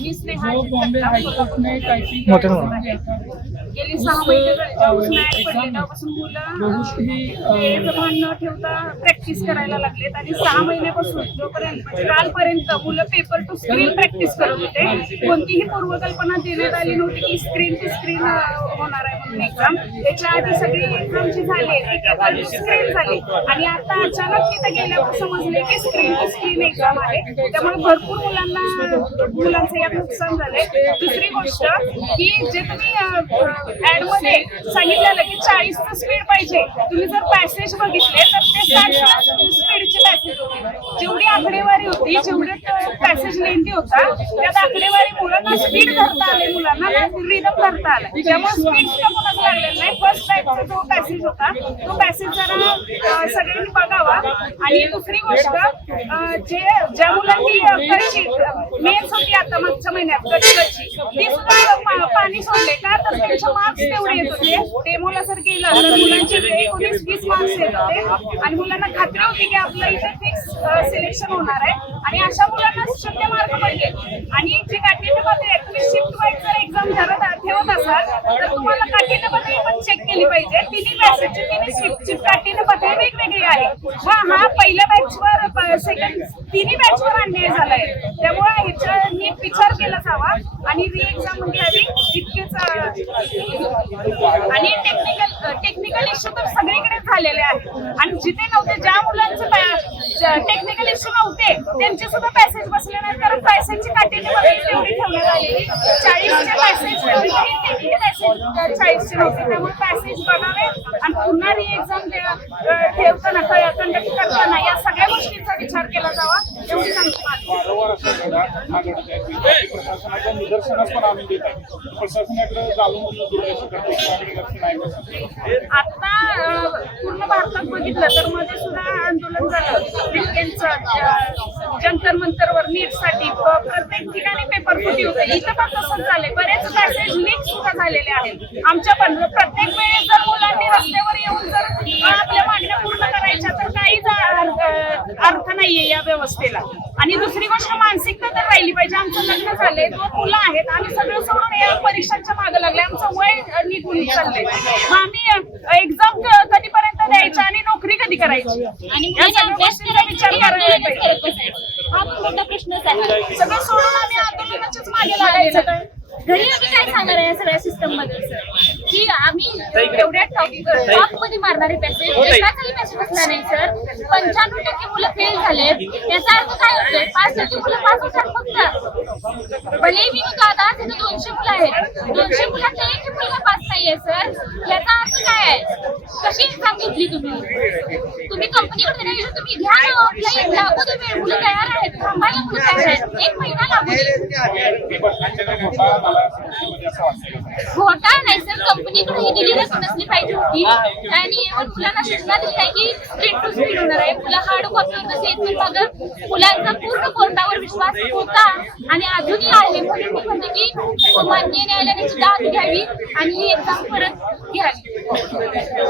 मी Sneha Bombay high court ने काहीतरी गेली 6 महिने जेव्हापासून न्याय पडले तेव्हापासून मुलं बेजबान न ठेवता प्रॅक्टिस करायला लागलेत आणि 6 महिन्यापासून जोपर्यंत म्हणजे कालपर्यंत मुलं पेपर टू स्क्रीन प्रॅक्टिस करत होते. कोणतीही पूर्वकल्पना देण्यात आली नव्हती की स्क्रीन टू स्क्रीन होणार आहे म्हणून एक्झाम. त्याच्या आधी सगळी एक्झामची झाली पेपर टू स्क्रीन झाली आणि आता अचानक तिथे गेल्यावर समजले की स्क्रीन टू स्क्रीन एक्झाम आहे. त्यामुळे भरपूर मुलांचं यात नुकसान झालंय. दुसरी गोष्ट की जे तुम्ही ऍड मध्ये सांगितलेलं की 40चं स्पीड पाहिजे, तुम्ही जर पॅसेज बघितले तर ते 60 स्पीडचे पॅसेज होते. जेवढी आकडेवारी होती, जेवढे पॅसेज लेंथी होता त्यात आकडेवारी मुलांना स्पीड धरता आले, मुलांना रिदम धरता आला. त्यामुळे स्पीड सुद्धा कोणाला लागलेलं नाही. फर्स्ट टाइमचा जो पॅसेज होता तो पॅसेज जरा सगळ्यांनी बघावा. आणि दुसरी गोष्ट ज्या मुलांनी मेन्स होती आता मागच्या महिन्यात गटची ती सुद्धा पाणी सोडले का तर त्यांचे मार्क्स तेवढे येत होते. डेमोला जर गेलं तर मुलांचे 19-20 मार्क्स येत होते आणि मुलांना खात्री होती की आपलं इथे फिक्स सिलेक्शन होणार आहे आणि अशा मुलांना 0 मार्क पडले. आणि जे काठीण्यमध्ये तुम्ही शिफ्ट वाईज जर एक्झाम ठेवत असाल तर तुम्हाला काठीण्यपत्रे पण चेक केली पाहिजे. तिन्ही पॅसेजची तिन्ही शिफ्टची काठीण्यपत्रे वेगवेगळी आहे. हा पहिल्या बॅचवर सेकंड तिन्ही बॅचवर अन्याय झालाय. त्यामुळे ह्याचा नीट विचार केला जावा आणि री एक्झाम घ्यावी इतकेच. आणि टेक्निकल इश्यू तर सगळीकडेच झालेले आहेत आणि जिथे नव्हते ज्या मुलांचे टेक्निकल इश्यू नव्हते त्यांचे सुद्धा पॅसेज बसले नाहीत कारण पॅसेजची काठीण्यपत्रे तेवढी ठेवण्यात आलेली. 40चे पॅसेज टेक्निकल पॅसेज 40चे नव्हते. त्यामुळे पॅसेज बघावे आणि पुन्हा री एक्झाम ठेवताना कंडक्ट करताना या सगळ्या गोष्टींचा विचार केला जावा एवढी सांगतो. प्रशासनाच्या निदर्शनास पण आम्ही देत आहे. प्रशासनाकडे जाऊन आता पूर्ण भारतात बघितलं तर मध्ये सुद्धा आंदोलन झालं जंतर मंतरवर नीटसाठी. प्रत्येक ठिकाणी पेपर फुटी होते. इथं पण तसंच झालंय. बरेच पॅसेज लीक सुद्धा झालेले आहेत. आमच्या पण प्रत्येक वेळेस जर मुलांनी रस्त्यावर येऊन जर आपल्या मागण्या पूर्ण करायच्या तर काहीच अर्थ नाहीये या व्यवस्थेला. आणि दुसरी गोष्ट मानसिकता तर राहिली पाहिजे. आमचं लग्न झालंय, 2 मुलं आहेत, आम्ही सगळं सोडून या परीक्षांच्या मागे लागले. आमचं वय निघून चाललंय. मग आम्ही एक्झाम कधीपर्यंत द्यायच्या आणि नोकरी कधी करायची आणि या सगळ्या गोष्टीचा विचार करायला पाहिजे. हा मोठा प्रश्नच आहे. सगळं सोडून आम्ही आंदोलनाच्याच मागे लागायचं. घरी आम्ही काय सांगणार आहे या सगळ्या सिस्टम मध्ये सर की आम्ही एवढ्या टॉप मध्ये मारणारे पॅसेज एकाचाही पॅसेज असला नाही सर. 95% मुलं फेल झालेत. याचा अर्थ काय होतोय? 5% मुलं पास होतात फक्त. भले मी म्हणतो आता तिथे 200 मुलं आहेत, 200 मुलांचा एकही मुलगा पास नाहीये सर. याचा अर्थ काय आहे? कशी एक्झाम घेतली तुम्ही कंपनीकडे देण्यापेक्षा तुम्ही घ्या ना ऑफलाईन. लागू दे वेळ, मुलं तयार आहेत, थांबायला मुलं तयार आहेत. 1 महिना लागू दे. घोटाळा नाही सर, कंपनीकडे ही दिली नसली पाहिजे होती. आणि मुलांना सूचना दिली आहे की स्क्रीन टू स्क्रीन होणार आहे. मुलं हार्ड कॉपीवर कसे येतील बघ. मुलांचा पूर्ण कोर्टावर विश्वास होता आणि अजूनही आहे. म्हणून मी म्हणते की माननीय न्यायालयाने दाद घ्यावी आणि ही एक्झाम परत घ्यावी.